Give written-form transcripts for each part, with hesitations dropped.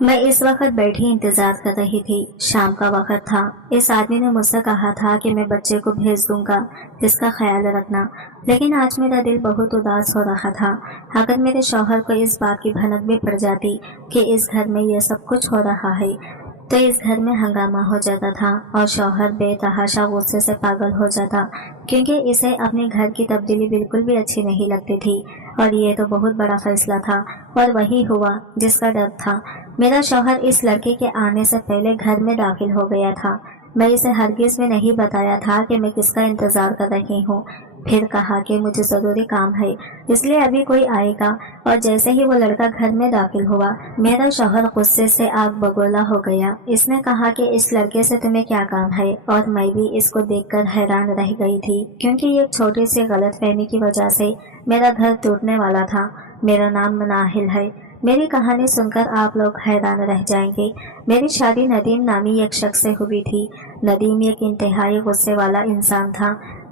मैं इस वक्त बैठी इंतजार कर रही थी। शाम का वक्त था। इस आदमी ने मुझसे कहा था कि मैं बच्चे को भेज दूंगा, इसका ख्याल रखना। लेकिन आज मेरा दिल बहुत उदास हो रहा था। अगर मेरे शौहर को इस बात की भनक भी पड़ जाती कि इस घर में ये सब कुछ हो रहा है, तो इस घर में हंगामा हो जाता था और शौहर बेतहाशा गुस्से से पागल हो जाता, क्योंकि इसे अपने घर की तब्दीली बिल्कुल भी अच्छी नहीं लगती थी। और ये तो बहुत बड़ा फैसला था और वही हुआ जिसका डर था। मेरा शौहर इस लड़के के आने से पहले घर में दाखिल हो गया था। मैं इसे हरगिज में नहीं बताया था कि मैं किसका इंतजार कर रही हूँ। फिर कहा कि मुझे जरूरी काम है, इसलिए अभी कोई आएगा। और जैसे ही वो लड़का घर में दाखिल हुआ, मेरा शौहर गुस्से से आग बगोला हो गया। इसने कहा कि इस लड़के से तुम्हें क्या काम है, और मैं भी इसको देखकर हैरान रह गई थी, क्योंकि एक छोटी सी गलतफहमी की वजह से मेरा घर टूटने वाला था। मेरा नाम नाहिल है। मेरी कहानी सुनकर आप लोग हैरान रह जाएंगे। मेरी शादी नदीम नामी एक शख्स से हुई थी। नदीम एक इंतहाई गुस्से वाला इंसान था।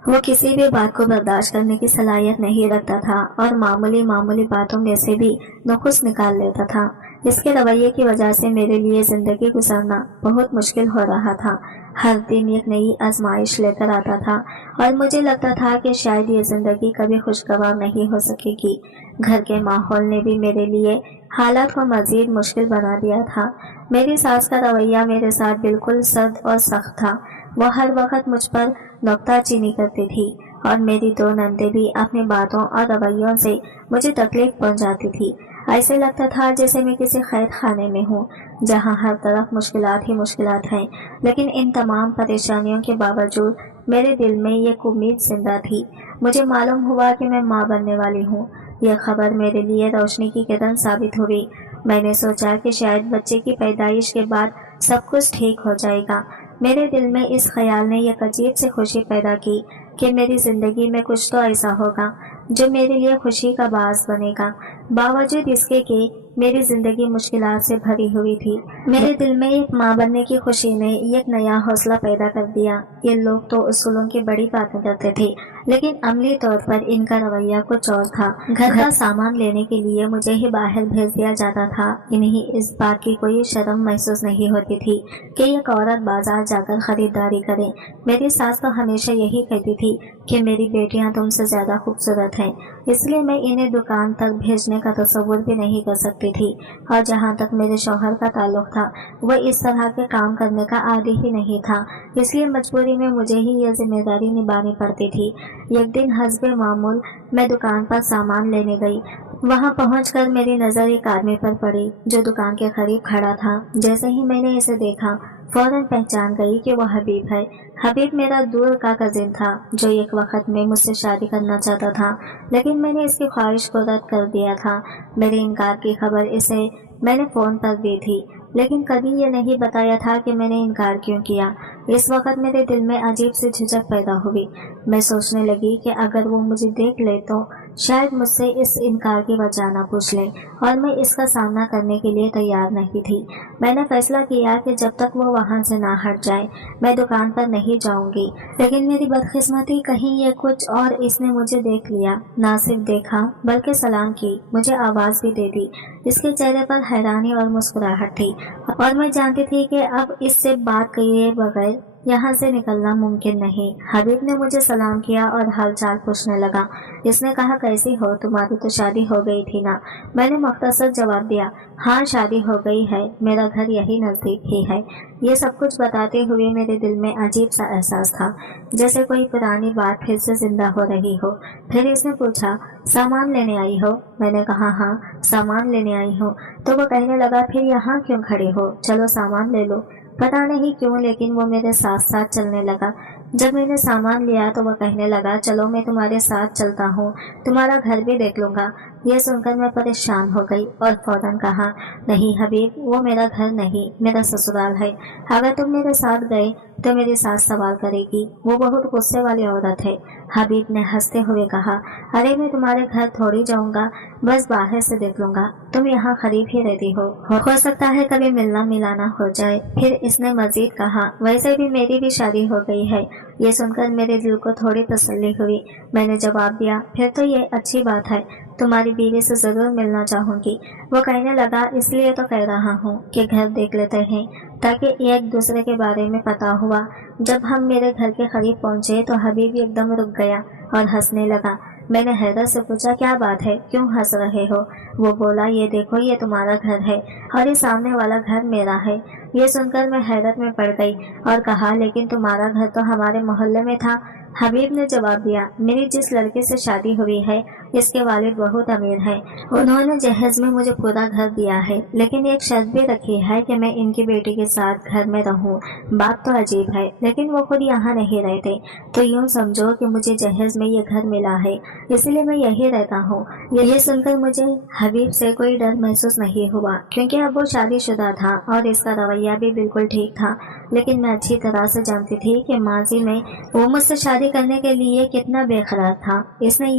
वो किसी भी बात को बर्दाश्त करने की सलाहियत नहीं रखता था और मामूली मामूली बातों में से भी नुक्स निकाल लेता था। इसके रवैये की वजह से मेरे लिए जिंदगी गुजारना बहुत मुश्किल हो रहा था। हर दिन एक नई आजमाइश लेकर आता था और मुझे लगता था कि शायद ये जिंदगी कभी खुशगवार नहीं हो सकेगी। घर के माहौल ने भी मेरे लिए हालात को मजीद मुश्किल बना दिया था। मेरी सास का रवैया मेरे साथ बिल्कुल सर्द और सख्त था। वो हर वक्त मुझ पर नुक्ताचीनी करती थी और मेरी दो नंदे भी अपनी बातों और रवैयों से मुझे तकलीफ पहुंचाती थी। ऐसे लगता था जैसे मैं किसी कैद खाने में हूँ, जहाँ हर तरफ मुश्किलात ही मुश्किलात हैं। लेकिन इन तमाम परेशानियों के बावजूद मेरे दिल में एक उम्मीद जिंदा थी। मुझे मालूम हुआ कि मैं माँ बनने वाली हूँ। यह खबर मेरे लिए रोशनी की किरण साबित हुई। मैंने सोचा कि शायद बच्चे की पैदाइश के बाद सब कुछ ठीक हो जाएगा। मेरे दिल में इस ख्याल ने एक अजीब सी खुशी पैदा की कि मेरी जिंदगी में कुछ तो ऐसा होगा जो मेरे लिए खुशी का बास बनेगा। बावजूद इसके कि मेरी जिंदगी मुश्किलात से भरी हुई थी, मेरे दिल में एक माँ बनने की खुशी ने एक नया हौसला पैदा कर दिया। ये लोग तो उसूलों की बड़ी बातें करते थे, लेकिन अमली तौर पर इनका रवैया कुछ और था। घर का सामान लेने के लिए मुझे ही बाहर भेज दिया जाता था। इन्हें इस बात की कोई शर्म महसूस नहीं होती थी कि एक औरत बाजार जाकर खरीदारी करे। मेरी सास तो हमेशा यही कहती थी कि मेरी बेटियां तुमसे ज्यादा खूबसूरत हैं, इसलिए मैं इन्हें दुकान तक भेजने का तसव्वुर भी नहीं कर सकती थी। और जहाँ तक मेरे शौहर का ताल्लुक था, वह इस तरह के काम करने का आदी ही नहीं था, इसलिए मजबूरी में मुझे ही यह जिम्मेदारी निभानी पड़ती थी। एक दिन हस्बे मामूल मैं दुकान पर सामान लेने गई। वहां पहुंचकर मेरी नजर एक आदमी पर पड़ी जो दुकान के करीब खड़ा था। जैसे ही मैंने इसे देखा, फौरन पहचान गई कि वह हबीब है। हबीब मेरा दूर का कजिन था जो एक वक्त में मुझसे शादी करना चाहता था, लेकिन मैंने इसकी ख्वाहिश को रद्द कर दिया था। मेरे इनकार की खबर इसे मैंने फोन पर दी थी, लेकिन कभी ये नहीं बताया था कि मैंने इनकार क्यों किया। इस वक्त मेरे दिल में अजीब सी झिझक पैदा हुई। मैं सोचने लगी कि अगर वो मुझे देख ले तो शायद मुझसे इस इनकार की वजह न पूछ ले, और मैं इसका सामना करने के लिए तैयार नहीं थी। मैंने फैसला किया कि जब तक वो वहां से ना हट जाए, मैं दुकान पर नहीं जाऊंगी। लेकिन मेरी बदकिस्मती कहीं ये कुछ और, इसने मुझे देख लिया। ना सिर्फ देखा बल्कि सलाम की, मुझे आवाज भी दे दी। इसके चेहरे पर हैरानी और मुस्कुराहट थी, और मैं जानती थी कि अब इससे बात किए बगैर यहाँ से निकलना मुमकिन नहीं। हबीब ने मुझे सलाम किया और हालचाल पूछने लगा। इसने कहा, कैसी हो, तुम्हारी तो शादी हो गई थी ना? मैंने मुख्तसर जवाब दिया, हाँ शादी हो गई है, मेरा घर यही नजदीक ही है। ये सब कुछ बताते हुए मेरे दिल में अजीब सा एहसास था, जैसे कोई पुरानी बात फिर से जिंदा हो रही हो। फिर इसने पूछा, सामान लेने आई हो? मैंने कहा, हाँ सामान लेने आई हूँ। तो वो कहने लगा, फिर यहाँ क्यों खड़े हो, चलो सामान ले लो। पता नहीं क्यों, लेकिन वो मेरे साथ साथ चलने लगा। जब मैंने सामान लिया तो वह कहने लगा, चलो मैं तुम्हारे साथ चलता हूँ, तुम्हारा घर भी देख लूंगा। यह सुनकर मैं परेशान हो गई और फौरन कहा, नहीं हबीब, वो मेरा घर नहीं, मेरा ससुराल है। अगर तुम मेरे साथ गए तो मेरी सास सवाल करेगी, वो बहुत गुस्से वाली औरत है। हबीब ने हंसते हुए कहा, अरे मैं तुम्हारे घर थोड़ी जाऊंगा, बस बाहर से देख लूंगा, तुम यहाँ करीब ही रहती हो सकता है कभी मिलना मिलाना हो जाए। फिर इसने मजीद कहा, वैसे भी मेरी भी शादी हो गई है, ये सुनकर मेरे दिल को थोड़ी तसल्ली हुई। मैंने जवाब दिया, फिर तो ये अच्छी बात है, तुम्हारी बीवी से ज़रूर मिलना चाहूँगी। वो कहने लगा, इसलिए तो कह रहा हूँ कि घर देख लेते हैं ताकि एक दूसरे के बारे में पता हुआ। जब हम मेरे घर के करीब पहुँचे तो हबीब एकदम रुक गया और हंसने लगा। मैंने हैरत से पूछा, क्या बात है, क्यों हंस रहे हो? वो बोला, ये देखो, ये तुम्हारा घर है और ये सामने वाला घर मेरा है। ये सुनकर मैं हैरत में पड़ गई और कहा, लेकिन तुम्हारा घर तो हमारे मोहल्ले में था। हबीब ने जवाब दिया, मेरी जिस लड़के से शादी हुई है इसके वालिद बहुत अमीर हैं। उन्होंने जहेज में मुझे पूरा घर दिया है, लेकिन एक शर्त भी रखी है कि मैं इनकी बेटी के साथ घर में रहूं। बात तो अजीब है, लेकिन वो खुद यहाँ नहीं रहते, तो यूँ समझो कि मुझे जहेज में ये घर मिला है, इसलिए मैं यही रहता हूँ। यही सुनकर मुझे हबीब से कोई डर महसूस नहीं हुआ, क्योंकि अब वो शादीशुदा था और इसका रवैया भी बिल्कुल ठीक था। लेकिन मैं अच्छी तरह से जानती थी कि माजी में वो मुझसे शादी करने के लिए कितना बेकरार था। इसने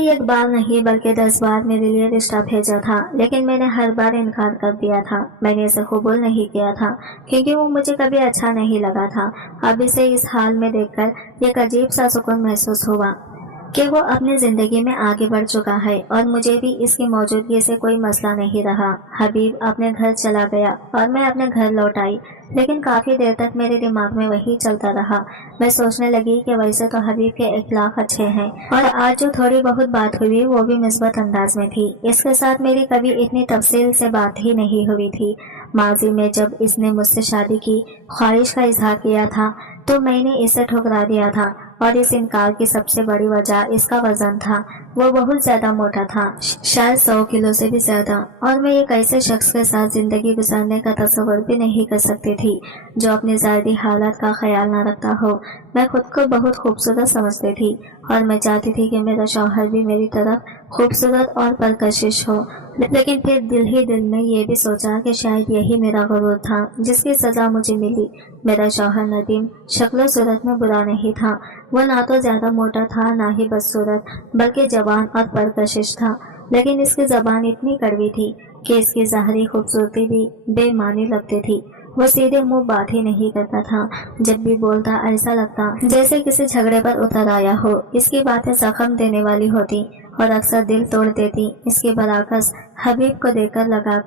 एक बार नहीं बल्कि 10 बार मेरे लिए रिश्ता भेजा था, लेकिन मैंने हर बार इनकार कर दिया था। मैंने इसे कबूल नहीं किया था क्योंकि वो मुझे कभी अच्छा नहीं लगा था। अब इसे इस हाल में देखकर एक अजीब सा सुकून महसूस हुआ कि वो अपनी ज़िंदगी में आगे बढ़ चुका है और मुझे भी इसकी मौजूदगी से कोई मसला नहीं रहा। हबीब अपने घर चला गया और मैं अपने घर लौट आई, लेकिन काफ़ी देर तक मेरे दिमाग में वही चलता रहा। मैं सोचने लगी कि वैसे तो हबीब के इखलाक अच्छे हैं और आज जो थोड़ी बहुत बात हुई वो भी मुस्बत अंदाज में थी। इसके साथ मेरी कभी इतनी तफसील से बात ही नहीं हुई थी। माजी में जब इसने मुझसे शादी की ख्वाहिश का इजहार किया था तो मैंने इसे ठुकरा दिया था और इस इनकार की सबसे बड़ी वजह इसका वजन था। वो बहुत ज़्यादा मोटा था, शायद 100 किलो से भी ज़्यादा, और मैं एक ऐसे शख्स के साथ ज़िंदगी गुजारने का तस्वर भी नहीं कर सकती थी जो अपनी ज़ाहिरी हालत का ख्याल न रखता हो। मैं खुद को बहुत खूबसूरत समझती थी और मैं चाहती थी कि मेरा शौहर भी मेरी तरफ खूबसूरत और परकशिश हो, लेकिन फिर दिल ही दिल में ये भी सोचा कि शायद यही मेरा गुरूर था जिसकी सज़ा मुझे मिली। मेरा शौहर नदीम शक्ल सूरत में बुरा नहीं था। वो ना तो ज़्यादा मोटा था ना ही बदसूरत, बल्कि जवान और परकशिश था। लेकिन इसकी ज़बान इतनी कड़वी थी कि इसकी ज़ाहरी खूबसूरती भी बेमानी लगती थी। वो सीधे मुंह बात ही नहीं करता था। जब भी बोलता ऐसा लगता जैसे किसी झगड़े पर उतर आया हो। इसकी बातें जख्म देने वाली होती और अक्सर दिल तोड़ देती। इसके बरअक्स हबीब को देखकर लगा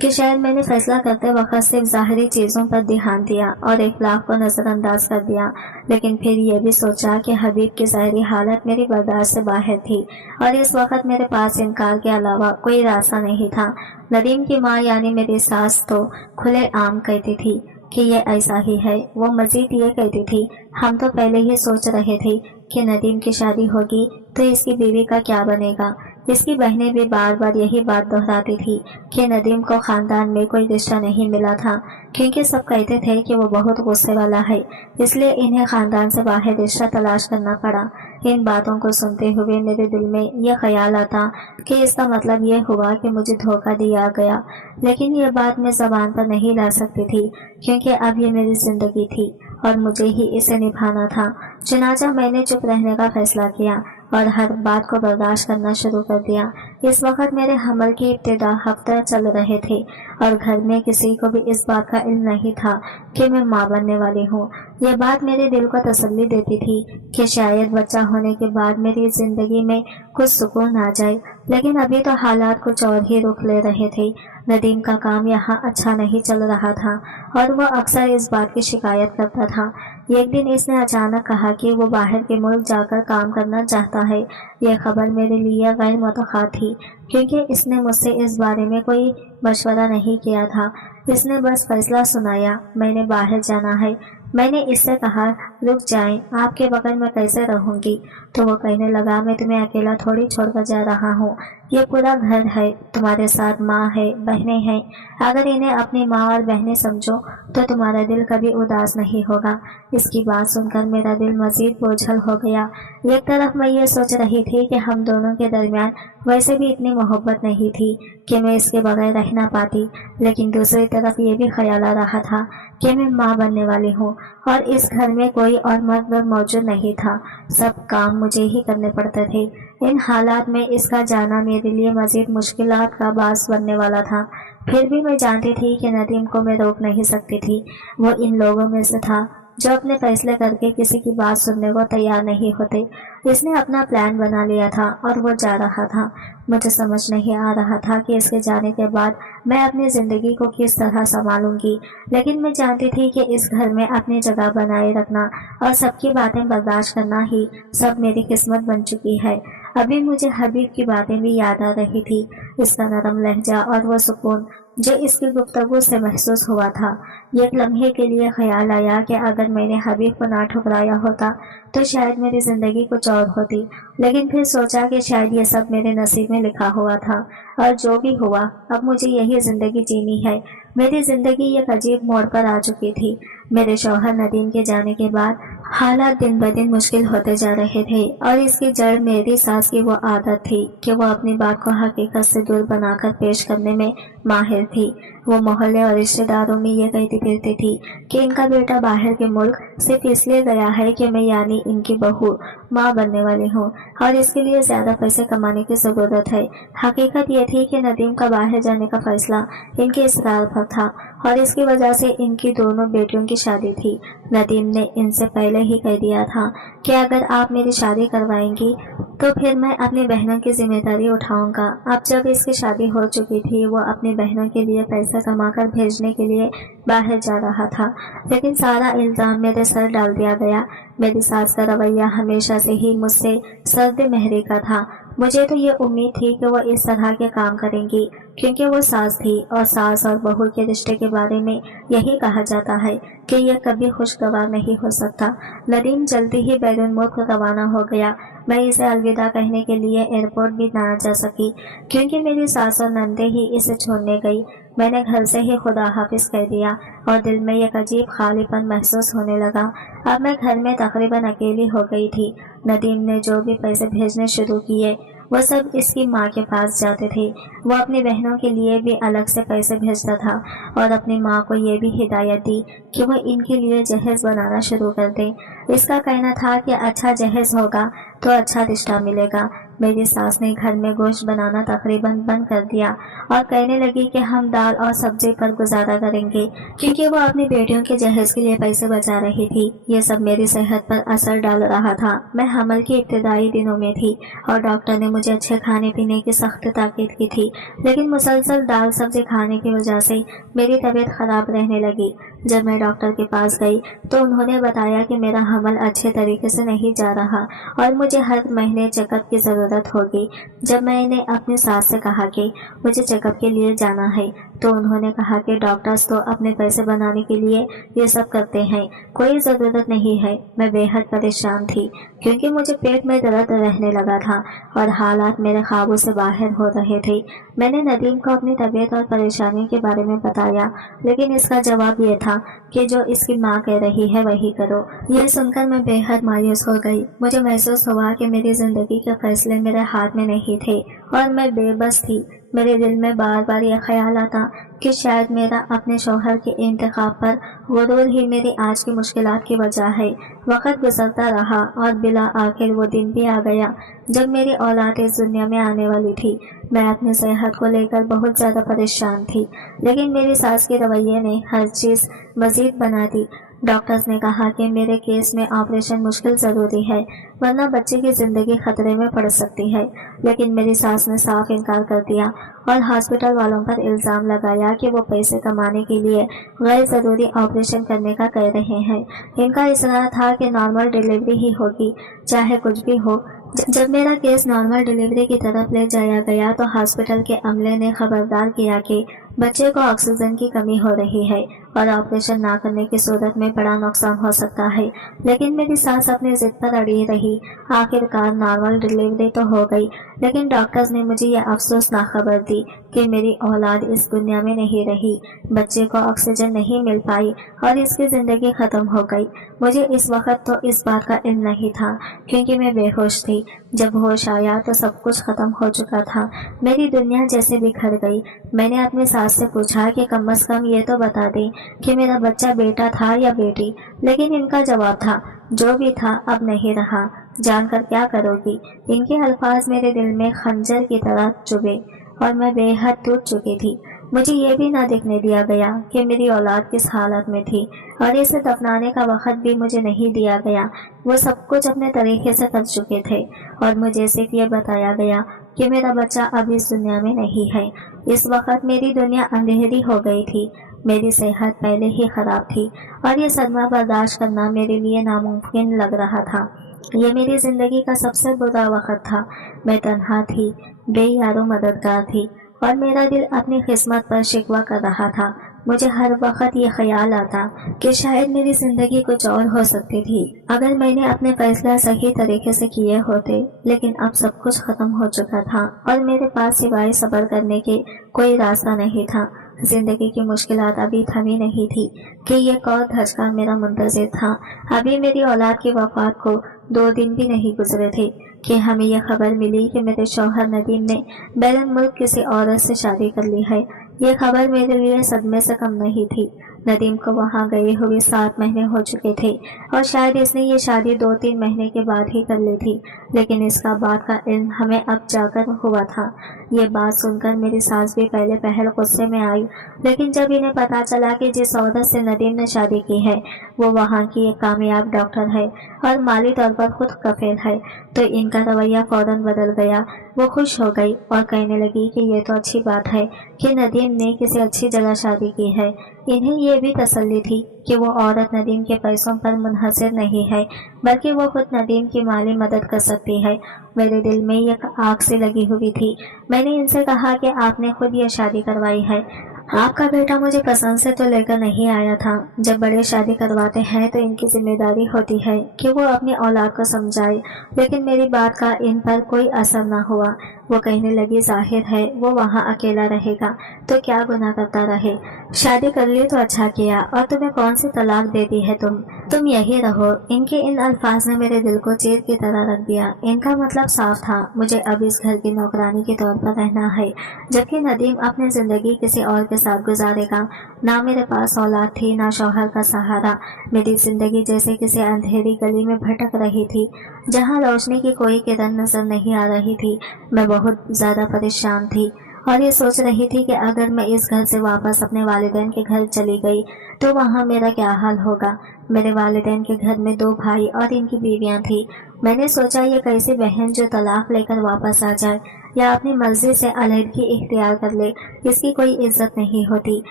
कि शायद मैंने फैसला करते वक्त सिर्फ ज़ाहिरी चीज़ों पर ध्यान दिया और इखलाक को नज़रअंदाज कर दिया। लेकिन फिर यह भी सोचा कि हबीब की ज़ाहिरी हालत मेरी बर्दाश्त से बाहर थी और इस वक्त मेरे पास इनकार के अलावा कोई रास्ता नहीं था। नदीम की माँ यानी मेरी सास तो खुले आम कहती थी कि ये ऐसा ही है। वो मज़ीद ये कहती थी, हम तो पहले ही सोच रहे थे कि नदीम की शादी होगी तो इसकी बीवी का क्या बनेगा। इसकी बहनें भी बार बार यही बात दोहराती थी कि नदीम को ख़ानदान में कोई रिश्ता नहीं मिला था, क्योंकि सब कहते थे कि वो बहुत गुस्से वाला है, इसलिए इन्हें ख़ानदान से बाहर रिश्ता तलाश करना पड़ा। इन बातों को सुनते हुए मेरे दिल में यह ख्याल आता कि इसका मतलब ये हुआ कि मुझे धोखा दिया गया, लेकिन यह बात मैं ज़बान पर नहीं ला सकती थी क्योंकि अब ये मेरी ज़िंदगी थी और मुझे ही इसे निभाना था। चुनाचा मैंने चुप रहने का फैसला किया और हर बात को बर्दाश्त करना शुरू कर दिया। इस वक्त मेरे हमल की इब्तिदा हफ्ते चल रहे थे और घर में किसी को भी इस बात का इल्म नहीं था कि मैं माँ बनने वाली हूँ। यह बात मेरे दिल को तसल्ली देती थी कि शायद बच्चा होने के बाद मेरी ज़िंदगी में कुछ सुकून आ जाए, लेकिन अभी तो हालात कुछ और ही रुख ले रहे थे। नदीम का काम यहाँ अच्छा नहीं चल रहा था और वह अक्सर इस बात की शिकायत करता था। एक दिन इसने अचानक कहा कि वो बाहर के मुल्क जाकर काम करना चाहता है। यह खबर मेरे लिए गैर मुतवक्का थी क्योंकि इसने मुझसे इस बारे में कोई मशवरा नहीं किया था। इसने बस फैसला सुनाया, मैंने बाहर जाना है। मैंने इससे कहा, रुक जाएं, आपके बगैर मैं कैसे रहूंगी? तो वो कहने लगा, मैं तुम्हें अकेला थोड़ी छोड़कर जा रहा हूँ, ये पूरा घर है, तुम्हारे साथ माँ है, बहनें हैं। अगर इन्हें अपनी माँ और बहनें समझो तो तुम्हारा दिल कभी उदास नहीं होगा। इसकी बात सुनकर मेरा दिल मजीद बोझल हो गया। एक तरफ मैं ये सोच रही थी कि हम दोनों के दरमियान वैसे भी इतनी मोहब्बत नहीं थी कि मैं इसके बगैर रह ना पाती, लेकिन दूसरी तरफ ये भी ख्याल आ रहा था कि मैं माँ बनने वाली हूँ और इस घर में कोई और मर्द मौजूद नहीं था। सब काम मुझे ही करने पड़ते थे। इन हालात में इसका जाना मेरे लिए मजीद मुश्किलात का बास बनने वाला था। फिर भी मैं जानती थी कि नदीम को मैं रोक नहीं सकती थी। वो इन लोगों में से था जो अपने फैसले करके किसी की बात सुनने को तैयार नहीं होते। इसने अपना प्लान बना लिया था और वो जा रहा था। मुझे समझ नहीं आ रहा था कि इसके जाने के बाद मैं अपनी ज़िंदगी को किस तरह संभालूंगी, लेकिन मैं जानती थी कि इस घर में अपनी जगह बनाए रखना और सबकी बातें बर्दाश्त करना ही सब मेरी किस्मत बन चुकी है। अभी मुझे हबीब की बातें भी याद आ रही थी, इसका नरम लहजा और वो सुकून जो इसकी गुफ्तगू से महसूस हुआ था। एक लम्हे के लिए ख्याल आया कि अगर मैंने हबीब को ना ठुकराया होता तो शायद मेरी ज़िंदगी कुछ और होती, लेकिन फिर सोचा कि शायद ये सब मेरे नसीब में लिखा हुआ था, और जो भी हुआ अब मुझे यही ज़िंदगी जीनी है। मेरी ज़िंदगी एक अजीब मोड़ पर आ चुकी थी। मेरे शौहर नदीम के जाने के बाद हालात दिन ब दिन मुश्किल होते जा रहे थे, और इसकी जड़ मेरी सास की वो आदत थी कि वो अपनी बात को हकीकत से दूर बनाकर पेश करने में माहिर थी। वो मोहल्ले और रिश्तेदारों में ये कहती फिरती थी कि इनका बेटा बाहर के मुल्क सिर्फ इसलिए गया है कि मैं यानी इनकी बहू माँ बनने वाली हूँ, और इसके लिए ज़्यादा पैसे कमाने की ज़रूरत है। हकीकत ये थी कि नदीम का बाहर जाने का फैसला इनके इसरार पर था, और इसकी वजह से इनकी दोनों बेटियों की शादी थी। नदीम ने इनसे पहले ही कह दिया था कि अगर आप मेरी शादी करवाएंगी तो फिर मैं अपनी बहनों की जिम्मेदारी उठाऊंगा। अब जब इसकी शादी हो चुकी थी, वो अपनी बहनों के लिए पैसा कमाकर भेजने के लिए बाहर जा रहा था, लेकिन सारा इल्ज़ाम मेरे सर डाल दिया गया। मेरी सास का रवैया हमेशा से ही मुझसे सर्द महरी का था। मुझे तो ये उम्मीद थी कि वो इस तरह के काम करेंगी, क्योंकि वो सास थी, और सास और बहू के रिश्ते के बारे में यही कहा जाता है कि यह कभी खुशगवार नहीं हो सकता। नदीम जल्दी ही बैरून मुल्क रवाना हो गया। मैं इसे अलविदा कहने के लिए एयरपोर्ट भी ना जा सकी, क्योंकि मेरी सास और नंदे ही इसे छोड़ने गई। मैंने घर से ही खुदा हाफिज कह दिया, और दिल में एक अजीब खालीपन महसूस होने लगा। अब मैं घर में तकरीबन अकेली हो गई थी। नदीम ने जो भी पैसे भेजने शुरू किए वो सब इसकी माँ के पास जाते थे। वो अपनी बहनों के लिए भी अलग से पैसे भेजता था, और अपनी माँ को ये भी हिदायत दी कि वो इनके लिए जहेज बनाना शुरू कर दे। इसका कहना था कि अच्छा जहेज होगा तो अच्छा रिश्ता मिलेगा। मेरी सास ने घर में गोश्त बनाना तकरीबन बंद कर दिया, और कहने लगी कि हम दाल और सब्जी पर गुजारा करेंगे, क्योंकि वो अपनी बेटियों के जहेज के लिए पैसे बचा रही थी। ये सब मेरी सेहत पर असर डाल रहा था। मैं हमल के इब्तदाई दिनों में थी, और डॉक्टर ने मुझे अच्छे खाने पीने की सख्त ताकीद की थी, लेकिन मुसलसल दाल सब्जी खाने की वजह से मेरी तबीयत खराब रहने लगी। जब मैं डॉक्टर के पास गई तो उन्होंने बताया कि मेरा हमल अच्छे तरीके से नहीं जा रहा, और मुझे हर महीने चेकअप की ज़रूरत होगी। जब मैंने अपनी सास से कहा कि मुझे चेकअप के लिए जाना है, तो उन्होंने कहा कि डॉक्टर्स तो अपने पैसे बनाने के लिए ये सब करते हैं, कोई ज़रूरत नहीं है। मैं बेहद परेशान थी, क्योंकि मुझे पेट में दर्द रहने लगा था, और हालात मेरे काबू से बाहर हो रहे थे। मैंने नदीम को अपनी तबीयत और परेशानियों के बारे में बताया, लेकिन इसका जवाब ये था कि जो इसकी माँ कह रही है वही करो। यह सुनकर मैं बेहद मायूस हो गई। मुझे महसूस हुआ कि मेरी ज़िंदगी के फैसले मेरे हाथ में नहीं थे, और मैं बेबस थी। मेरे दिल में बार बार यह ख्याल आता कि शायद मेरा अपने शौहर के इंतखाब पर गुरूर ही मेरी आज की मुश्किलात की वजह है। वक्त गुजरता रहा, और बिला आखिर वो दिन भी आ गया जब मेरी औलाद इस दुनिया में आने वाली थी। मैं अपनी सेहत को लेकर बहुत ज़्यादा परेशान थी, लेकिन मेरी सास के रवैये ने हर चीज़ मज़ीद बना दी। डॉक्टर्स ने कहा कि मेरे केस में ऑपरेशन मुश्किल ज़रूरी है, वरना बच्चे की ज़िंदगी खतरे में पड़ सकती है, लेकिन मेरी सास ने साफ इनकार कर दिया, और हॉस्पिटल वालों पर इल्ज़ाम लगाया कि वो पैसे कमाने के लिए गैर ज़रूरी ऑपरेशन करने का कह रहे हैं। इनका इसरार था कि नॉर्मल डिलीवरी ही होगी, चाहे कुछ भी हो। जब मेरा केस नॉर्मल डिलीवरी की तरफ ले जाया गया तो हॉस्पिटल के अमले ने खबरदार किया कि बच्चे को ऑक्सीजन की कमी हो रही है, और ऑपरेशन ना करने की सूरत में बड़ा नुकसान हो सकता है। लेकिन मेरी सास अपनी जिद पर अड़ी रही। आखिरकार नॉर्मल डिलीवरी तो हो गई, लेकिन डॉक्टर्स ने मुझे यह अफसोसनाक खबर दी कि मेरी औलाद इस दुनिया में नहीं रही। बच्चे को ऑक्सीजन नहीं मिल पाई, और इसकी ज़िंदगी ख़त्म हो गई। मुझे इस वक्त तो इस बात का इल्म नहीं था, क्योंकि मैं बेहोश थी। जब होश आया तो सब कुछ ख़त्म हो चुका था। मेरी दुनिया जैसे बिखर गई। मैंने अपनी सास से पूछा कि कम से कम ये तो बता दें कि मेरा बच्चा बेटा था या बेटी, लेकिन इनका जवाब था जो भी था अब नहीं रहा, जानकर क्या करोगी। इनके अल्फाज मेरे दिल में खंजर की तरह चुभे, और मैं बेहद टूट चुकी थी। मुझे ये भी ना देखने दिया गया कि मेरी औलाद किस हालत में थी, और इसे दफनाने का वक्त भी मुझे नहीं दिया गया। वो सब कुछ अपने तरीके से कर चुके थे और मुझे सिर्फ ये बताया गया कि मेरा बच्चा अब इस दुनिया में नहीं है। इस वक्त मेरी दुनिया अंधेरी हो गई थी। मेरी सेहत पहले ही खराब थी और ये सदमा बर्दाश्त करना मेरे लिए नामुमकिन लग रहा था। ये मेरी जिंदगी का सबसे बुरा वक्त था। मैं तन्हा थी, बेयारो मददगार थी और मेरा दिल अपनी किस्मत पर शिकवा कर रहा था। मुझे हर वक्त ये ख्याल आता कि शायद मेरी जिंदगी कुछ और हो सकती थी अगर मैंने अपने फैसला सही तरीके से किए होते। लेकिन अब सब कुछ खत्म हो चुका था और मेरे पास सिवाय सब्र करने के कोई रास्ता नहीं था। जिंदगी की मुश्किलात अभी थमी नहीं थी कि ये कौर धचका मेरा मुंतजिर था। अभी मेरी औलाद की वफात को 2 दिन भी नहीं गुजरे थे कि हमें यह खबर मिली कि मेरे शौहर नदीम ने बैरून मुल्क किसी औरत से शादी कर ली है। ये खबर मेरे लिए सदमे से कम नहीं थी। नदीम को वहाँ गए हुए 7 महीने हो चुके थे और शायद इसने ये शादी 2-3 महीने के बाद ही कर ली थी, लेकिन इसका बात का इल्म हमें अब जाकर हुआ था। ये बात सुनकर मेरी सास भी पहले पहल गुस्से में आई, लेकिन जब इन्हें पता चला कि जिस औरत से नदीम ने शादी की है वो वहाँ की एक कामयाब डॉक्टर है और माली तौर पर खुद कफील है, तो इनका रवैया फौरन बदल गया। वो खुश हो गई और कहने लगी कि ये तो अच्छी बात है कि नदीम ने किसी अच्छी जगह शादी की है। इन्हें ये भी तसल्ली थी कि वो औरत नदीम के पैसों पर मुनहसर नहीं है, बल्कि वो खुद नदीम की माली मदद कर सकती है। मेरे दिल में एक आग से लगी हुई थी। मैंने इनसे कहा कि आपने खुद ये शादी करवाई है, आपका बेटा मुझे पसंद से तो लेकर नहीं आया था। जब बड़े शादी करवाते हैं तो इनकी जिम्मेदारी होती है कि वो अपनी औलाद को समझाए, लेकिन मेरी बात का इन पर कोई असर न हुआ। वो कहने लगी, जाहिर है वो वहाँ अकेला रहेगा तो क्या गुनाह करता रहे, शादी कर ली तो अच्छा किया, और तुम्हें कौन सी तलाक दे दी है तुम यही रहो। इनके इन अल्फाज ने मेरे दिल को चीर की तरह रख दिया। इनका मतलब साफ था, मुझे अब इस घर की नौकरानी के तौर पर रहना है, जबकि नदीम अपनी जिंदगी किसी और के साथ गुजारेगा। ना मेरे पास औलाद थी, ना शौहर का सहारा। मेरी जिंदगी जैसे किसी अंधेरी गली में भटक रही थी जहाँ रोशनी की कोई किरण नजर नहीं आ रही थी। मैं बहुत ज्यादा परेशान थी और ये सोच रही थी कि अगर मैं इस घर से वापस अपने वालिदैन के घर चली गई तो वहाँ मेरा क्या हाल होगा। मेरे वालिदैन के घर में 2 भाई और इनकी बीवियां थी। मैंने सोचा ये कैसी बहन जो तलाक लेकर वापस आ जाए या अपनी मर्जी से अलहदगी इख्तियार कर ले, इसकी कोई इज्जत नहीं होती।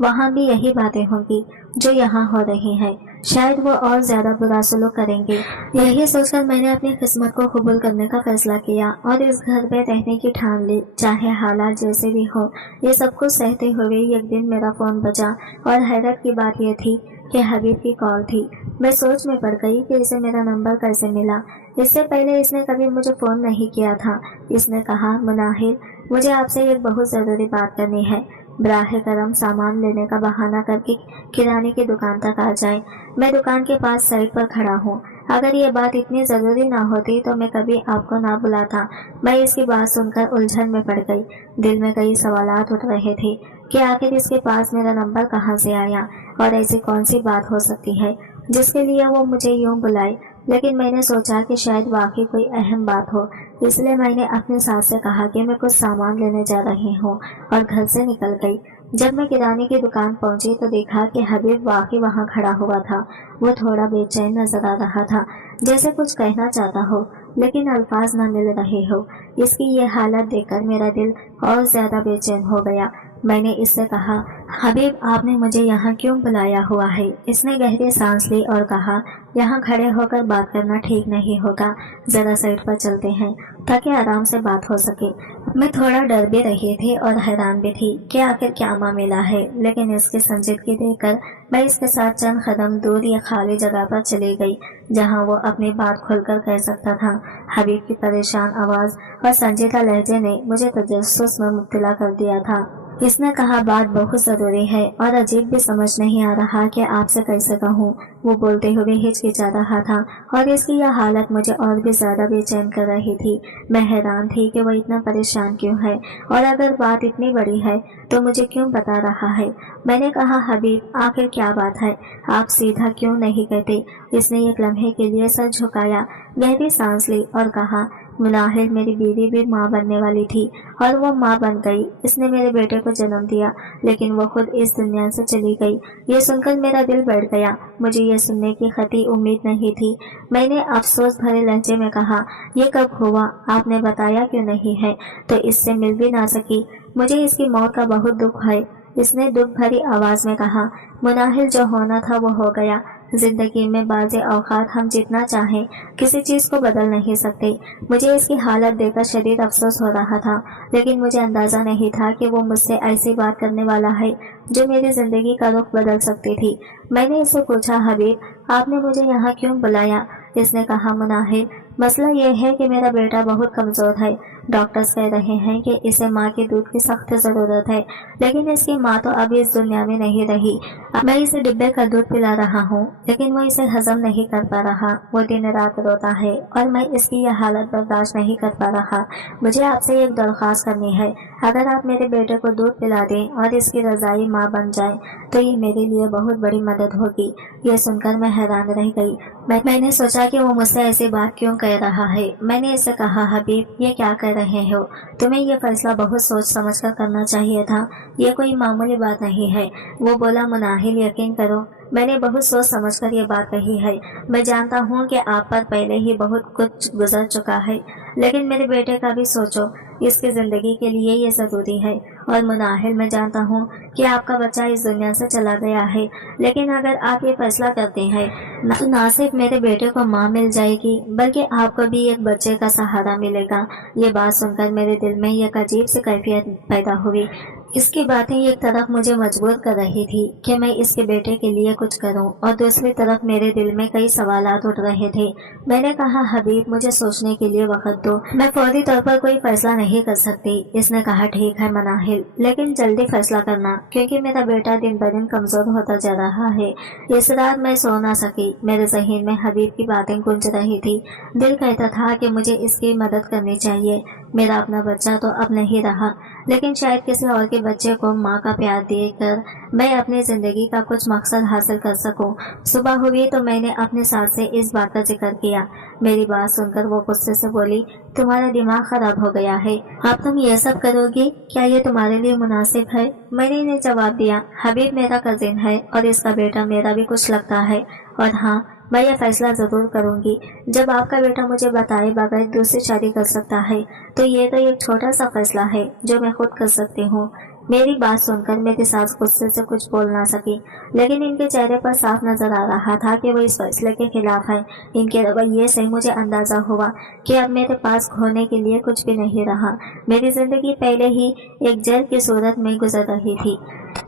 वहाँ भी यही बातें होंगी जो यहाँ हो रही हैं। शायद वो और ज्यादा बुरा सलूक करेंगे। यही सोचकर मैंने अपनी किस्मत को कबूल करने का फैसला किया और इस घर में रहने की ठान ली, चाहे हालात जैसे भी हो। ये सब कुछ सहते हुए एक दिन मेरा फोन बजा और हैरत की बात यह थी कि हबीब की कॉल थी। मैं सोच में पड़ गई कि इसे मेरा नंबर कैसे मिला। इससे पहले इसने कभी मुझे फोन नहीं किया था। इसने कहा, मुनाहिर, मुझे आपसे एक बहुत जरूरी बात करनी है। बराह करम सामान लेने का बहाना करके किराने की दुकान तक आ जाए। मैं दुकान के पास साइड पर खड़ा हूँ। अगर ये बात इतनी जरूरी ना होती तो मैं कभी आपको ना बुलाता। मैं इसकी बात सुनकर उलझन में पड़ गई। दिल में कई सवालात उठ रहे थे कि आखिर इसके पास मेरा नंबर कहाँ से आया और ऐसी कौन सी बात हो सकती है जिसके लिए वो मुझे यूं बुलाए। लेकिन मैंने सोचा कि शायद वाकई कोई अहम बात हो, इसलिए मैंने अपने सास से कहा कि मैं कुछ सामान लेने जा रही हूँ और घर से निकल गई। जब मैं किराने की दुकान पहुंची तो देखा कि हबीब वाकई वहाँ खड़ा हुआ था। वो थोड़ा बेचैन नजर आ रहा था, जैसे कुछ कहना चाहता हो लेकिन अल्फाज न मिल रहे हो। इसकी ये हालत देखकर मेरा दिल और ज्यादा बेचैन हो गया। मैंने इससे कहा, हबीब, आपने मुझे यहाँ क्यों बुलाया हुआ है? इसने गहरी सांस ली और कहा, यहाँ खड़े होकर बात करना ठीक नहीं होगा, जरा साइड पर चलते हैं ताकि आराम से बात हो सके। मैं थोड़ा डर भी रही थी और हैरान भी थी कि आखिर क्या मामला है, लेकिन इसकी संजीदगी देखकर मैं इसके साथ चंद कदम दूर या खाली जगह पर चली गई जहाँ वो अपनी बात खुलकर कह सकता था। हबीब की परेशान आवाज और संजीदा लहजे ने मुझे तजस्सुस में मुब्तला कर दिया था। इसने कहा, बात बहुत जरूरी है और अजीब भी समझ नहीं आ रहा कि आपसे कैसे कहूँ। वो बोलते हुए हिचकिचा रहा था और इसकी यह हालत मुझे और भी ज्यादा बेचैन कर रही थी। मैं हैरान थी कि वो इतना परेशान क्यों है और अगर बात इतनी बड़ी है तो मुझे क्यों बता रहा है। मैंने कहा, हबीब, आखिर क्या बात है, आप सीधा क्यों नहीं कहते? इसने एक लम्हे के लिए सर झुकाया, गहरी सांस ली और कहा, मुनाहिल मेरी बीवी भी माँ बनने वाली थी और वो माँ बन गई। इसने मेरे बेटे को जन्म दिया, लेकिन वो खुद इस दुनिया से चली गई। ये सुनकर मेरा दिल बढ़ गया। मुझे ये सुनने की कतई उम्मीद नहीं थी। मैंने अफसोस भरे लहजे में कहा, ये कब हुआ? आपने बताया क्यों नहीं है? तो इससे मिल भी ना सकी। मुझे इसकी मौत का बहुत दुख है। इसने दुख भरी आवाज में कहा। मुनाहिल, जो होना था वो हो गया। जिंदगी में बाज़ औक़ात हम जितना चाहें किसी चीज़ को बदल नहीं सकते। मुझे इसकी हालत देखकर शदीद अफसोस हो रहा था, लेकिन मुझे अंदाज़ा नहीं था कि वो मुझसे ऐसी बात करने वाला है जो मेरी ज़िंदगी का रुख बदल सकती थी। मैंने इससे पूछा, हबीब, आपने मुझे यहाँ क्यों बुलाया? इसने कहा, मुनाहिल, मसला ये है कि मेरा बेटा बहुत कमज़ोर है। डॉक्टर्स कह रहे हैं कि इसे माँ के दूध की सख्त ज़रूरत है, लेकिन इसकी माँ तो अभी इस दुनिया में नहीं रही। मैं इसे डिब्बे का दूध पिला रहा हूँ, लेकिन वो इसे हजम नहीं कर पा रहा। वो दिन रात रोता है और मैं इसकी यह हालत बर्दाश्त नहीं कर पा रहा। मुझे आपसे एक दरख्वास्त करनी है। अगर आप मेरे बेटे को दूध पिला दें और इसकी रज़ाई माँ बन जाए तो ये मेरे लिए बहुत बड़ी मदद होगी। ये सुनकर मैं हैरान रह गई। मैंने सोचा कि वो मुझसे ऐसी बात क्यों कह रहा है। मैंने इससे कहा, हबीब, ये क्या कर रहे हो? तुम्हें ये फैसला बहुत सोच समझ कर करना चाहिए था। ये कोई मामूली बात नहीं है। वो बोला, मुनाहिल, यकीन करो, मैंने बहुत सोच समझ कर ये बात कही है। मैं जानता हूँ कि आप पर पहले ही बहुत कुछ गुजर चुका है, लेकिन मेरे बेटे का भी सोचो। इसकी ज़िंदगी के लिए ये ज़रूरी है। और मुनाहिल, मैं जानता हूँ कि आपका बच्चा इस दुनिया से चला गया है, लेकिन अगर आप ये फैसला करते हैं तो ना सिर्फ मेरे बेटे को माँ मिल जाएगी, बल्कि आपको भी एक बच्चे का सहारा मिलेगा। ये बात सुनकर मेरे दिल में एक अजीब सी कैफियत पैदा हुई। इसकी बातें एक तरफ मुझे मजबूर कर रही थी कि मैं इसके बेटे के लिए कुछ करूं, और दूसरी तरफ मेरे दिल में कई सवालात उठ रहे थे। मैंने कहा, हबीब, मुझे सोचने के लिए वक्त दो। मैं फौरी तौर पर कोई फैसला नहीं कर सकती। इसने कहा, ठीक है मुनाहिल, लेकिन जल्दी फैसला करना, क्योंकि मेरा बेटा दिन ब दिन कमजोर होता जा रहा है। इस रात मैं सो ना सकी। मेरे ज़हन में हबीब की बातें गूंज रही थी। दिल कहता था कि मुझे इसकी मदद करनी चाहिए। मेरा अपना बच्चा तो अब नहीं रहा, लेकिन शायद किसी और के बच्चे को माँ का प्यार देकर मैं अपनी ज़िंदगी का कुछ मकसद हासिल कर सकूं। सुबह हुई तो मैंने अपने साथ से इस बात का जिक्र किया। मेरी बात सुनकर वो गुस्से से बोली, तुम्हारा दिमाग खराब हो गया है। अब तुम ये सब करोगी? क्या ये तुम्हारे लिए मुनासिब है? मैंने इन्हें जवाब दिया, हबीब मेरा कजिन है और इसका बेटा मेरा भी कुछ लगता है, और हाँ, मैं यह फैसला ज़रूर करूंगी जब आपका बेटा मुझे बताए बगैर दूसरी शादी कर सकता है। तो ये तो एक छोटा सा फैसला है जो मैं खुद कर सकती हूँ। मेरी बात सुनकर मेरी सास गुस्से से कुछ बोल ना सकी, लेकिन इनके चेहरे पर साफ नजर आ रहा था कि वो इस फैसले के खिलाफ है। इनके रवैये से मुझे अंदाजा हुआ कि अब मेरे पास खोने के लिए कुछ भी नहीं रहा। मेरी जिंदगी पहले ही एक जेल की सूरत में गुजर रही थी,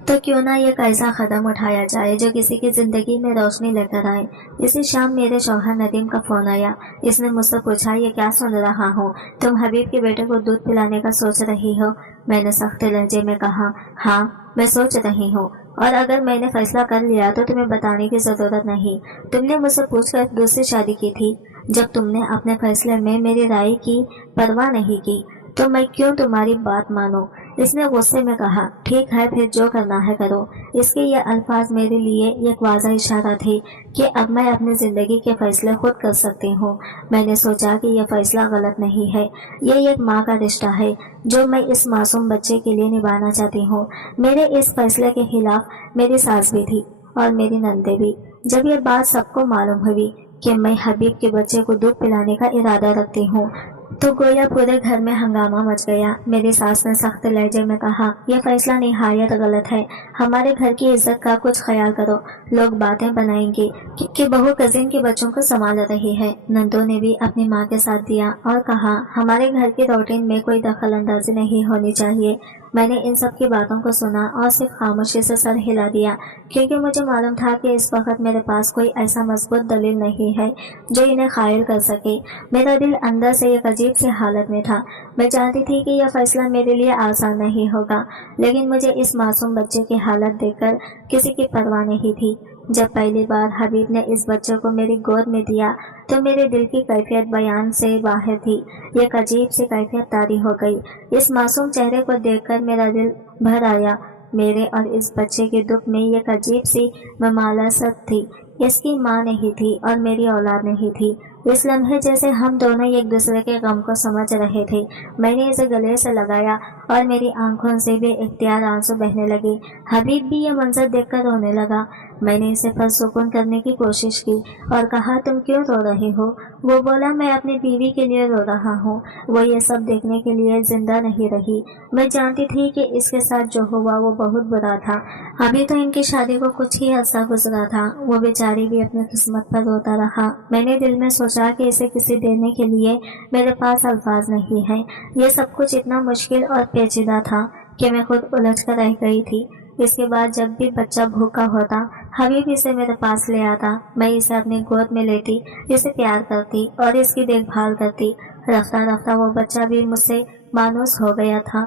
तो क्यों ना एक ऐसा कदम उठाया जाए जो किसी की जिंदगी में रोशनी लेकर आए। इसी शाम मेरे शौहर नदीम का फोन आया। इसने मुझसे पूछा, ये क्या सुन रहा हूँ? तुम हबीब के बेटे को दूध पिलाने का सोच रही हो? मैंने सख्त लहजे में कहा, हाँ, मैं सोच रही हूँ, और अगर मैंने फैसला कर लिया तो तुम्हें बताने की जरूरत नहीं। तुमने मुझसे पूछकर दूसरी शादी की थी। जब तुमने अपने फैसले में मेरी राय की परवाह नहीं की तो मैं क्यों तुम्हारी बात मानूं? इसने गुस्से में कहा, ठीक है, फिर जो करना है करो। इसके ये अल्फाज मेरे लिए एक वाज़ा इशारा थे कि अब मैं अपनी ज़िंदगी के फैसले खुद कर सकती हूँ। मैंने सोचा कि यह फैसला गलत नहीं है। ये एक माँ का रिश्ता है जो मैं इस मासूम बच्चे के लिए निभाना चाहती हूँ। मेरे इस फैसले के खिलाफ मेरी सास भी थी और मेरी नंदे भी। जब ये बात सबको मालूम हुई कि मैं हबीब के बच्चे को दूध पिलाने का इरादा रखती हूँ, तो गोया पूरे घर में हंगामा मच गया। मेरी सास ने सख्त लहजे में कहा, यह फैसला निहायत गलत है। हमारे घर की इज्जत का कुछ ख्याल करो। लोग बातें बनाएंगे कि बहू कजिन के बच्चों को संभाल रही है। नंदों ने भी अपनी माँ के साथ दिया और कहा, हमारे घर की रूटीन में कोई दखल अंदाजी नहीं होनी चाहिए। मैंने इन सब की बातों को सुना और सिर्फ खामोशी से सर हिला दिया, क्योंकि मुझे मालूम था कि इस वक्त मेरे पास कोई ऐसा मजबूत दलील नहीं है जो इन्हें कायल कर सके। मेरा दिल अंदर से एक अजीब सी हालत में था। मैं जानती थी कि यह फैसला मेरे लिए आसान नहीं होगा, लेकिन मुझे इस मासूम बच्चे की हालत देखकर किसी की परवाह नहीं थी। जब पहली बार हबीब ने इस बच्चे को मेरी गोद में दिया तो मेरे दिल की कैफियत बयान से बाहर थी। एक अजीब सी कैफियत तारी हो गई। इस मासूम चेहरे को देखकर मेरा दिल भर आया। मेरे और इस बच्चे के दुख में एक अजीब सी ममालसत थी। اس کی ماں نہیں تھی اور میری اولاد نہیں تھی۔ اس لمحے جیسے ہم دونوں ایک دوسرے کے غم کو سمجھ رہے تھے۔ میں نے اسے گلے سے لگایا اور میری آنکھوں سے بے اختیار آنسو بہنے لگے۔ حبیب بھی یہ منظر دیکھ کر رونے لگا۔ میں نے اسے پرسکون کرنے کی کوشش کی اور کہا تم کیوں رو رہے ہو؟ وہ بولا میں اپنی بیوی کے لیے رو رہا ہوں، وہ یہ سب دیکھنے کے لیے زندہ نہیں رہی۔ میں جانتی تھی کہ اس کے ساتھ جو ہوا وہ بہت برا تھا۔ ابھی تو ان کی شادی کو کچھ ہی عرصہ گزرا تھا، وہ بیچاری بھی اپنی قسمت پر روتا رہا۔ میں نے دل میں سوچا کہ اسے کسی دینے کے لیے میرے پاس الفاظ نہیں ہیں۔ یہ سب کچھ اتنا مشکل اور پیچیدہ تھا کہ میں خود الجھ کر رہ گئی تھی۔ اس کے بعد جب بھی بچہ بھوکا ہوتا حبیب اسے میرے پاس لے آتا، میں اسے اپنی گود میں لیتی، اسے پیار کرتی اور اس کی دیکھ بھال کرتی۔ رفتہ رفتہ وہ بچہ بھی مجھ سے مانوس ہو گیا تھا۔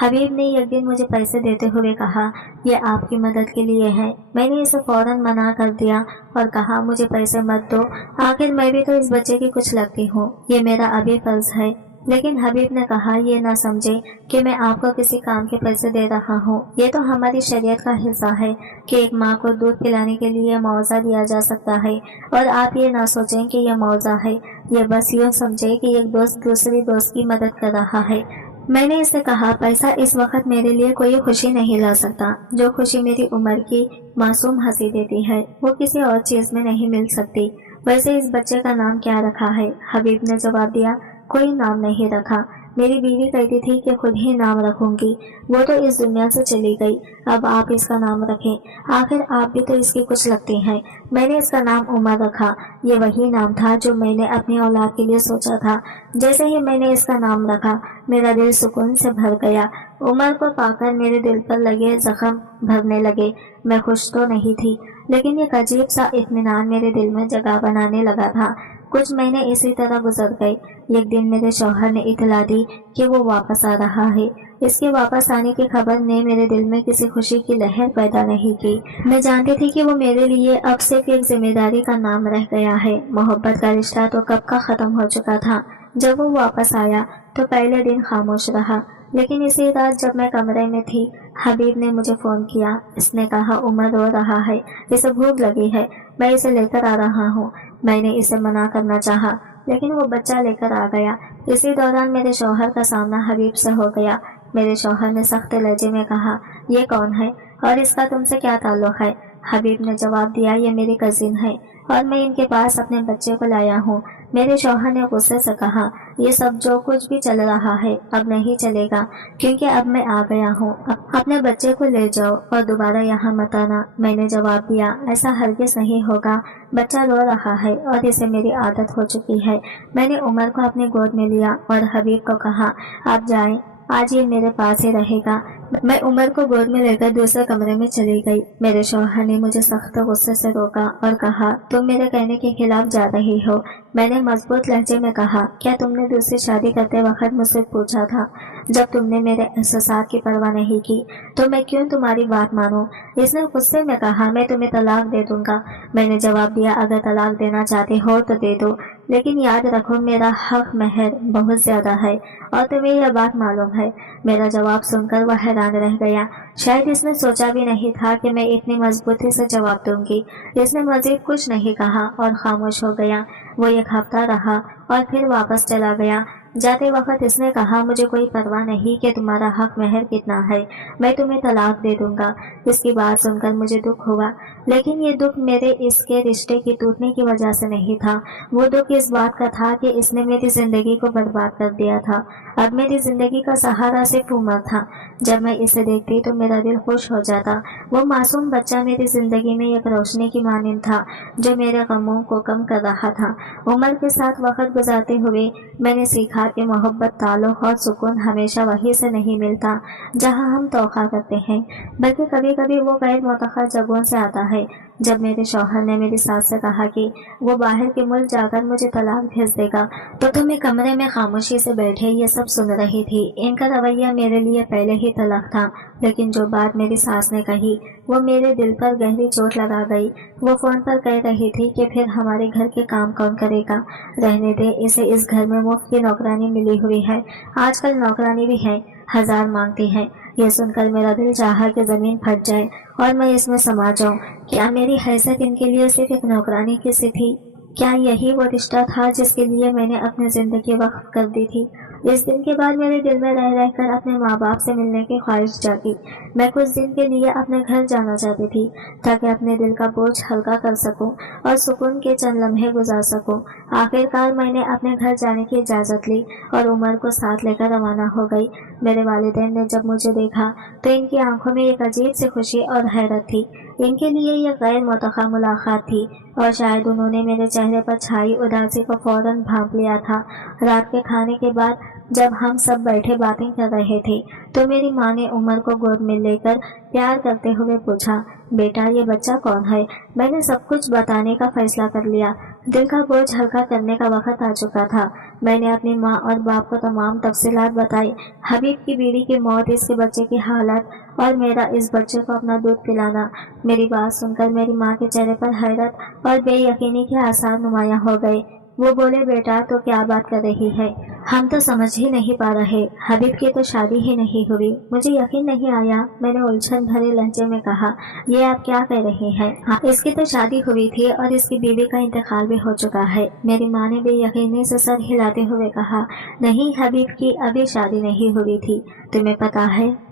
حبیب نے ایک دن مجھے پیسے دیتے ہوئے کہا یہ آپ کی مدد کے لیے ہے۔ میں نے اسے فوراً منع کر دیا اور کہا مجھے پیسے مت دو، آخر میں بھی تو اس بچے کی کچھ لگتی ہوں، یہ میرا ابھی فرض ہے۔ لیکن حبیب نے کہا یہ نہ سمجھے کہ میں آپ کو کسی کام کے پیسے دے رہا ہوں، یہ تو ہماری شریعت کا حصہ ہے کہ ایک ماں کو دودھ پلانے کے لیے معاوضہ دیا جا سکتا ہے، اور آپ یہ نہ سوچیں کہ یہ معاوضہ ہے، یہ بس یوں سمجھے کہ ایک دوست دوسری دوست کی مدد کر رہا ہے۔ میں نے اسے کہا پیسہ اس وقت میرے لیے کوئی خوشی نہیں لا سکتا، جو خوشی میری عمر کی معصوم ہنسی دیتی ہے وہ کسی اور چیز میں نہیں مل سکتی۔ ویسے اس بچے کا نام کیا رکھا ہے؟ حبیب نے جواب دیا کوئی نام نہیں رکھا، میری بیوی کہتی تھی کہ خود ہی نام رکھوں گی، وہ تو اس دنیا سے چلی گئی، اب آپ اس کا نام رکھیں، آخر آپ بھی تو اس کی کچھ لگتی ہیں۔ میں نے اس کا نام عمر رکھا، یہ وہی نام تھا جو میں نے اپنی اولاد کے لیے سوچا تھا۔ جیسے ہی میں نے اس کا نام رکھا میرا دل سکون سے بھر گیا، عمر کو پا کر میرے دل پر لگے زخم بھرنے لگے۔ میں خوش تو نہیں تھی لیکن ایک عجیب سا اطمینان میرے دل میں جگہ بنانے لگا تھا۔ کچھ مہینے اسی طرح گزر گئے۔ ایک دن میرے شوہر نے اطلاع دی کہ وہ واپس آ رہا ہے۔ اس کے واپس آنے کی خبر نے میرے دل میں کسی خوشی کی لہر پیدا نہیں کی۔ میں جانتی تھی کہ وہ میرے لیے اب صرف ایک ذمہ داری کا نام رہ گیا ہے، محبت کا رشتہ تو کب کا ختم ہو چکا تھا۔ جب وہ واپس آیا تو پہلے دن خاموش رہا، لیکن اسی رات جب میں کمرے میں تھی حبیب نے مجھے فون کیا۔ اس نے کہا عمر رو رہا ہے، اسے بھوک لگی ہے، میں اسے لے کر آ رہا ہوں۔ میں نے اسے منع کرنا چاہا لیکن وہ بچہ لے کر آ گیا۔ اسی دوران میرے شوہر کا سامنا حبیب سے ہو گیا۔ میرے شوہر نے سخت لہجے میں کہا یہ کون ہے اور اس کا تم سے کیا تعلق ہے؟ حبیب نے جواب دیا یہ میری کزن ہے اور میں ان کے پاس اپنے بچے کو لایا ہوں۔ میرے شوہر نے غصے سے کہا یہ سب جو کچھ بھی چل رہا ہے اب نہیں چلے گا، کیونکہ اب میں آ گیا ہوں، اپنے بچے کو لے جاؤ اور دوبارہ یہاں مت آنا۔ میں نے جواب دیا ایسا ہرگز نہیں ہوگا، بچہ رو رہا ہے اور اسے میری عادت ہو چکی ہے۔ میں نے عمر کو اپنی گود میں لیا اور حبیب کو کہا آپ جائیں، آج یہ میرے پاس ہی رہے گا۔ میں عمر کو گود میں لے کر دوسرے کمرے میں چلی گئی۔ میرے شوہر نے مجھے سخت غصے سے روکا اور کہا تم میرے کہنے کے خلاف جا رہی ہو۔ میں نے مضبوط لہجے میں کہا کیا تم نے دوسری شادی کرتے وقت مجھ سے پوچھا تھا؟ جب تم نے میرے احساسات کی پرواہ نہیں کی تو میں کیوں تمہاری بات مانوں؟ اس نے غصے میں کہا میں تمہیں طلاق دے دوں گا۔ میں نے جواب دیا اگر طلاق دینا چاہتے ہو تو دے دو، لیکن یاد رکھو میرا حق مہر بہت زیادہ ہے اور تمہیں یہ بات معلوم ہے۔ میرا جواب سن کر وہ حیران رہ گیا، شاید اس نے سوچا بھی نہیں تھا کہ میں اتنی مضبوطی سے جواب دوں گی۔ اس نے مزید کچھ نہیں کہا اور خاموش ہو گیا۔ وہ ایک ہفتہ رہا اور پھر واپس چلا گیا۔ جاتے وقت اس نے کہا مجھے کوئی پرواہ نہیں کہ تمہارا حق مہر کتنا ہے، میں تمہیں طلاق دے دوں گا۔ اس کی بات سن کر مجھے دکھ ہوا، لیکن یہ دکھ میرے اس کے رشتے کی ٹوٹنے کی وجہ سے نہیں تھا، وہ دکھ اس بات کا تھا کہ اس نے میری زندگی کو برباد کر دیا تھا۔ اب میری زندگی کا سہارا صرف عمر تھا۔ جب میں اسے دیکھتی تو میرا دل خوش ہو جاتا۔ وہ معصوم بچہ میری زندگی میں ایک روشنی کی مانند تھا جو میرے غموں کو کم کر رہا تھا۔ عمر کے ساتھ وقت گزارتے ہوئے میں نے سیکھا کہ محبت، تعلق اور سکون ہمیشہ وہیں سے نہیں ملتا جہاں ہم توقع کرتے ہیں، بلکہ کبھی کبھی وہ غیر متوقع جگہوں سے آتا ہے۔ جب میرے شوہر نے میری ساس سے کہا کہ وہ باہر کے ملک جا کر مجھے طلاق بھیج دے گا تو میں کمرے میں خاموشی سے بیٹھے یہ سب سن رہی تھی۔ ان کا رویہ میرے لیے پہلے ہی تلخ تھا، لیکن جو بات میری ساس نے کہی وہ میرے دل پر گہری چوٹ لگا گئی۔ وہ فون پر کہہ رہی تھی کہ پھر ہمارے گھر کے کام کون کرے گا، رہنے دے، اسے اس گھر میں مفت کی نوکرانی ملی ہوئی ہے، آج کل نوکرانی بھی ہے 1000 مانگتی ہے، یہ سن کر میرا دل چاہا کہ زمین پھٹ جائے اور میں اس میں سما جاؤں۔ کیا میری حیثیت ان کے لیے صرف ایک نوکرانی کی سی تھی؟ کیا یہی وہ رشتہ تھا جس کے لیے میں نے اپنی زندگی وقف کر دی تھی؟ اس دن کے بعد میرے دل میں رہ کر اپنے ماں باپ سے ملنے کی خواہش جاگی۔ میں کچھ دن کے لیے اپنے گھر جانا چاہتی تھی تاکہ اپنے دل کا بوجھ ہلکا کر سکوں اور سکون کے چند لمحے گزار سکوں۔ آخر کار میں نے اپنے گھر جانے کی اجازت لی اور عمر کو ساتھ لے کر روانہ ہو گئی۔ میرے والدین نے جب مجھے دیکھا تو ان کی آنکھوں میں ایک عجیب سی خوشی اور حیرت تھی۔ ان کے لیے یہ غیر متوقع ملاقات تھی اور شاید انہوں نے میرے چہرے پر چھائی اداسی کو فوراً بھانپ لیا تھا۔ رات کے کھانے کے بعد جب ہم سب بیٹھے باتیں کر رہے تھے تو میری ماں نے عمر کو گود میں لے کر پیار کرتے ہوئے پوچھا، بیٹا یہ بچہ کون ہے؟ میں نے سب کچھ بتانے کا فیصلہ کر لیا۔ دل کا بوجھ ہلکا کرنے کا وقت آ چکا تھا۔ میں نے اپنی ماں اور باپ کو تمام تفصیلات بتائی، حبیب کی بیوی کی موت، اس کے بچے کی حالت اور میرا اس بچے کو اپنا دودھ پلانا۔ میری بات سن کر میری ماں کے چہرے پر حیرت اور بے یقینی کے آثار نمایاں ہو گئے۔ وہ بولے، بیٹا تو کیا بات کر رہی ہے؟ ہم تو سمجھ ہی نہیں پا رہے، حبیب کی تو شادی ہی نہیں ہوئی۔ مجھے یقین نہیں آیا۔ میں نے الجھن بھرے لہجے میں کہا، یہ آپ کیا کہہ رہی ہیں؟ اس کی تو شادی ہوئی تھی اور اس کی بیوی کا انتقال بھی ہو چکا ہے۔ میری ماں نے بے یقینی سے سر ہلاتے ہوئے کہا، نہیں، حبیب کی ابھی شادی نہیں ہوئی تھی۔ تمہیں پتا ہے